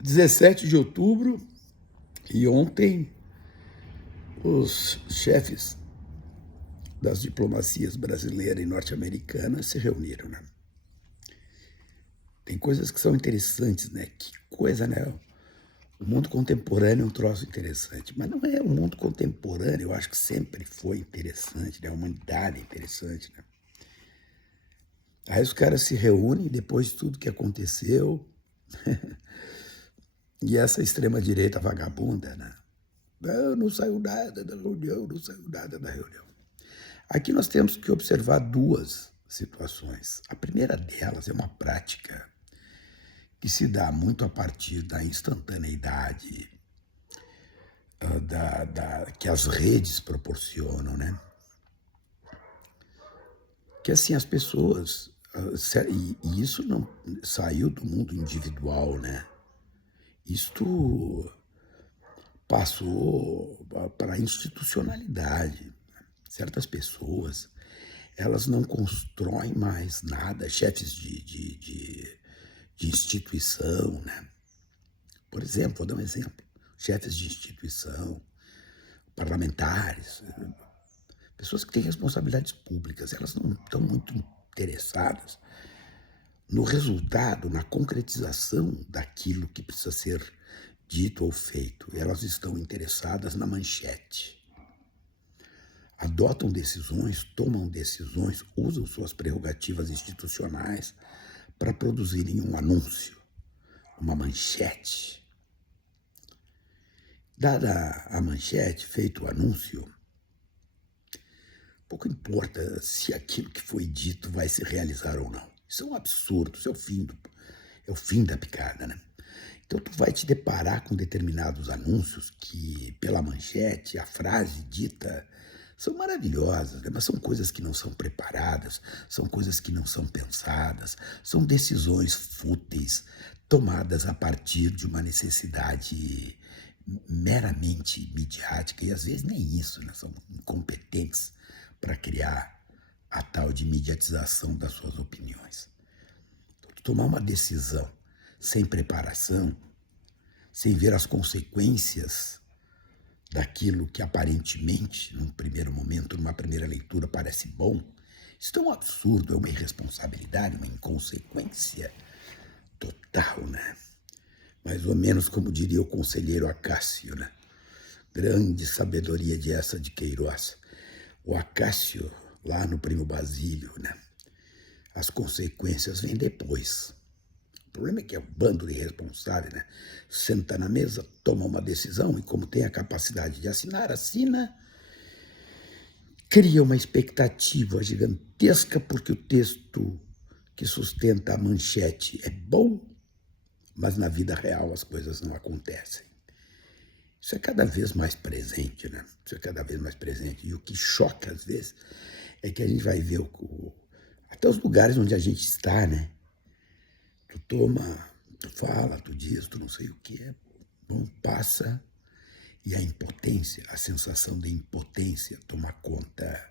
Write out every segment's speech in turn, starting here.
17 de outubro e ontem os chefes das diplomacias brasileira e norte-americana se reuniram, né? Tem coisas que são interessantes, né? Que coisa, né? O mundo contemporâneo é um troço interessante, mas não é o mundo contemporâneo, eu acho que sempre foi interessante, né? A humanidade é interessante, né? Aí os caras se reúnem depois de tudo que aconteceu e essa extrema-direita vagabunda, né? Não saiu nada da reunião, não saiu nada da reunião. Aqui nós temos que observar duas situações. A primeira delas é uma prática que se dá muito a partir da instantaneidade que as redes proporcionam, né? Que assim as pessoas, e isso não saiu do mundo individual, né? Isto passou para a institucionalidade. Certas pessoas, elas não constroem mais nada, chefes de instituição, né? Por exemplo, vou dar um exemplo, chefes de instituição, parlamentares, pessoas que têm responsabilidades públicas, elas não estão muito interessadas no resultado, na concretização daquilo que precisa ser dito ou feito. Elas estão interessadas na manchete. Adotam decisões, tomam decisões, usam suas prerrogativas institucionais para produzirem um anúncio, uma manchete. Dada a manchete, feito o anúncio, pouco importa se aquilo que foi dito vai se realizar ou não. Isso é um absurdo, isso é o fim da picada, né? Então tu vai te deparar com determinados anúncios que, pela manchete, a frase dita, são maravilhosas, né? Mas são coisas que não são preparadas, são coisas que não são pensadas, são decisões fúteis, tomadas a partir de uma necessidade meramente midiática, e às vezes nem isso, né? São incompetentes para criar a tal de mediatização das suas opiniões. Então, tomar uma decisão sem preparação, sem ver as consequências daquilo que aparentemente, num primeiro momento, numa primeira leitura, parece bom, isso é um absurdo, é uma irresponsabilidade, uma inconsequência total, né? Mais ou menos como diria o conselheiro Acácio, né? Grande sabedoria de essa de Queiroz. O Acácio, lá no Primo Basílio, né? As consequências vêm depois. O problema é que é um bando de irresponsáveis, né? Senta na mesa, toma uma decisão e, como tem a capacidade de assinar, assina, cria uma expectativa gigantesca porque o texto que sustenta a manchete é bom, mas na vida real as coisas não acontecem. Isso é cada vez mais presente, né? Isso é cada vez mais presente. E o que choca, às vezes, é que a gente vai ver até os lugares onde a gente está, né? Tu toma, tu fala, tu diz, tu não sei o que é. Bom, passa e a impotência, a sensação de impotência toma conta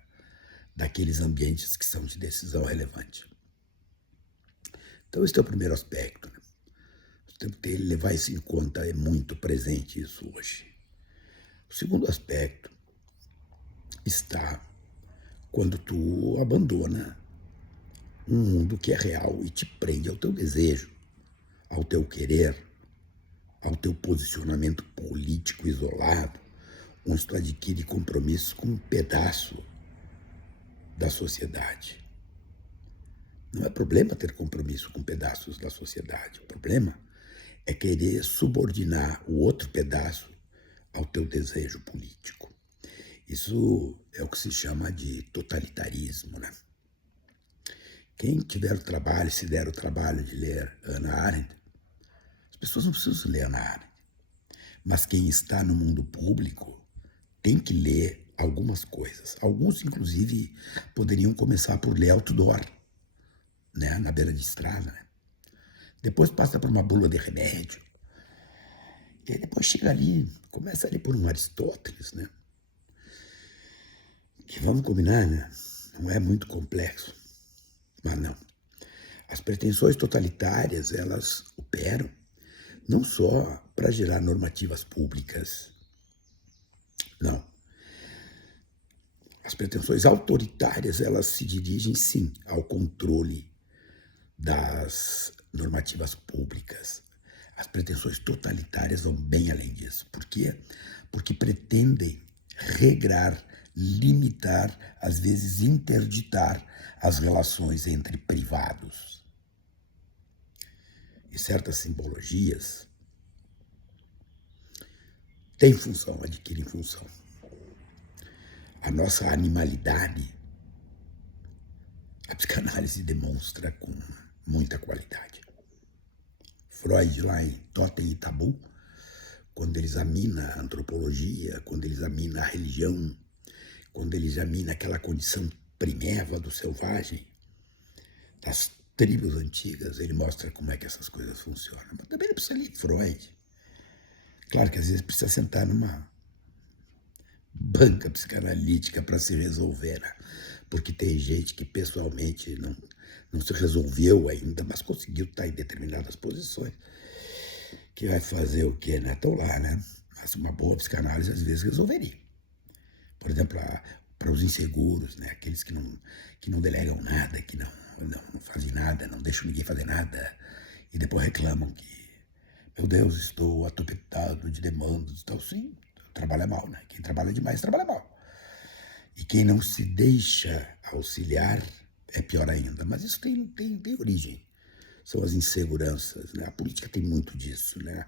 daqueles ambientes que são de decisão relevante. Então, esse é o primeiro aspecto, né? Temos que levar isso em conta, é muito presente isso hoje. O segundo aspecto está quando tu abandona um mundo que é real e te prende ao teu desejo, ao teu querer, ao teu posicionamento político isolado, onde tu adquire compromisso com um pedaço da sociedade. Não é problema ter compromisso com pedaços da sociedade. O problema é querer subordinar o outro pedaço ao teu desejo político. Isso é o que se chama de totalitarismo, né? Quem tiver o trabalho, se der o trabalho de ler Hannah Arendt, as pessoas não precisam ler Hannah Arendt, mas quem está no mundo público tem que ler algumas coisas. Alguns, inclusive, poderiam começar por ler outdoor, né? Na beira de estrada, né? Depois passa por uma bula de remédio. E aí depois chega ali, começa ali por um Aristóteles, né? Que vamos combinar, né? Não é muito complexo. Mas não. As pretensões totalitárias, elas operam não só para gerar normativas públicas, não. As pretensões autoritárias, elas se dirigem, sim, ao controle das normativas públicas. As pretensões totalitárias vão bem além disso. Por quê? Porque pretendem regrar, limitar, às vezes interditar as relações entre privados. E certas simbologias têm função, adquirem função. A nossa animalidade, a psicanálise demonstra com muita qualidade. Freud, lá em Totem e Tabu, quando ele examina a antropologia, quando ele examina a religião, quando ele examina aquela condição primeva do selvagem, das tribos antigas, ele mostra como é que essas coisas funcionam. Mas também não precisa ler Freud. Claro que às vezes precisa sentar numa banca psicanalítica para se resolver, né? Porque tem gente que pessoalmente não se resolveu ainda, mas conseguiu estar em determinadas posições. Que vai fazer o quê, né? Estão lá, né? Mas uma boa psicanálise às vezes resolveria. Por exemplo, para os inseguros, né? Aqueles que não delegam nada, que não fazem nada, não deixam ninguém fazer nada, e depois reclamam que, meu Deus, estou atopetado de demandas e tal. Sim, trabalha mal, né? Quem trabalha demais trabalha mal. E quem não se deixa auxiliar é pior ainda. Mas isso tem origem. São as inseguranças, né? A política tem muito disso, né?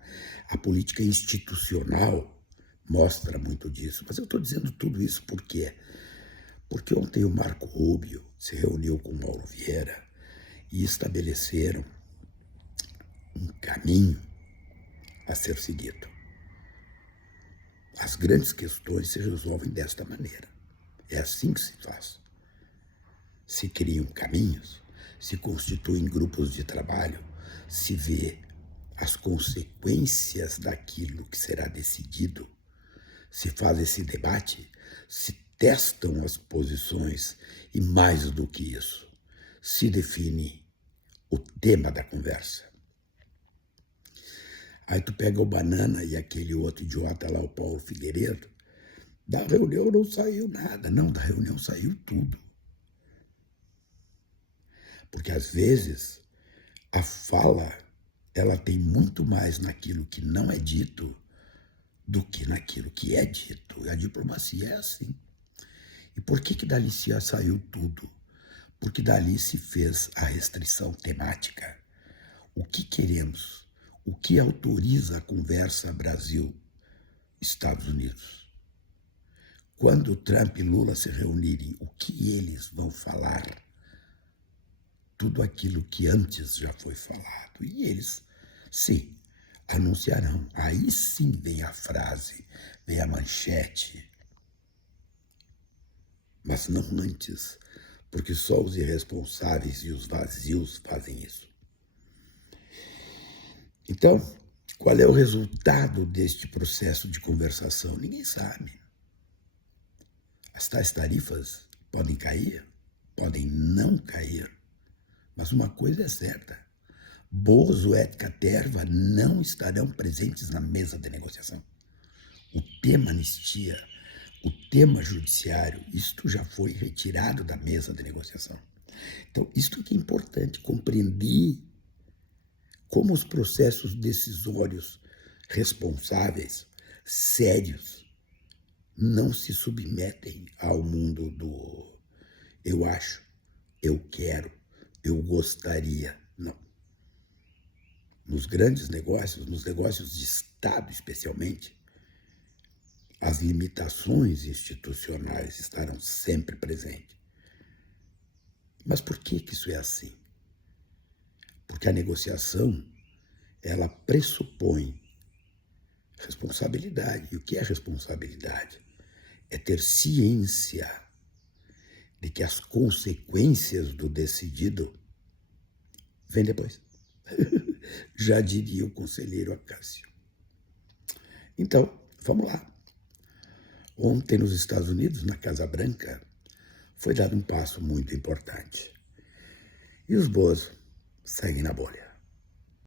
A política institucional mostra muito disso. Mas eu estou dizendo tudo isso por quê? Porque ontem o Marco Rubio se reuniu com o Mauro Vieira e estabeleceram um caminho a ser seguido. As grandes questões se resolvem desta maneira. É assim que se faz. Se criam caminhos, se constituem grupos de trabalho, se vê as consequências daquilo que será decidido, se faz esse debate, se testam as posições e, mais do que isso, se define o tema da conversa. Aí tu pega o Banana e aquele outro idiota lá, o Paulo Figueiredo, da reunião não saiu nada. Não, da reunião saiu tudo. Porque, às vezes, a fala, ela tem muito mais naquilo que não é dito do que naquilo que é dito. E a diplomacia é assim. E por que dali saiu tudo? Porque dali se fez a restrição temática. O que queremos? O que autoriza a conversa Brasil-Estados Unidos? Quando Trump e Lula se reunirem, o que eles vão falar? Tudo aquilo que antes já foi falado. E eles, sim, anunciarão. Aí sim vem a frase, vem a manchete. Mas não antes, porque só os irresponsáveis e os vazios fazem isso. Então, qual é o resultado deste processo de conversação? Ninguém sabe. As tais tarifas podem cair, podem não cair. Mas uma coisa é certa, Bozo e Caterva não estarão presentes na mesa de negociação. O tema anistia, o tema judiciário, isto já foi retirado da mesa de negociação. Então, isto que é importante, compreender como os processos decisórios responsáveis, sérios, não se submetem ao mundo do eu acho, eu quero, eu gostaria. Não. Nos grandes negócios, nos negócios de Estado especialmente, as limitações institucionais estarão sempre presentes. Mas por que isso é assim? Porque a negociação, ela pressupõe responsabilidade. E o que é responsabilidade? É ter ciência de que as consequências do decidido vêm depois. Já diria o conselheiro Acácio. Então, vamos lá. Ontem, nos Estados Unidos, na Casa Branca, foi dado um passo muito importante. E os Bozo seguem na bolha.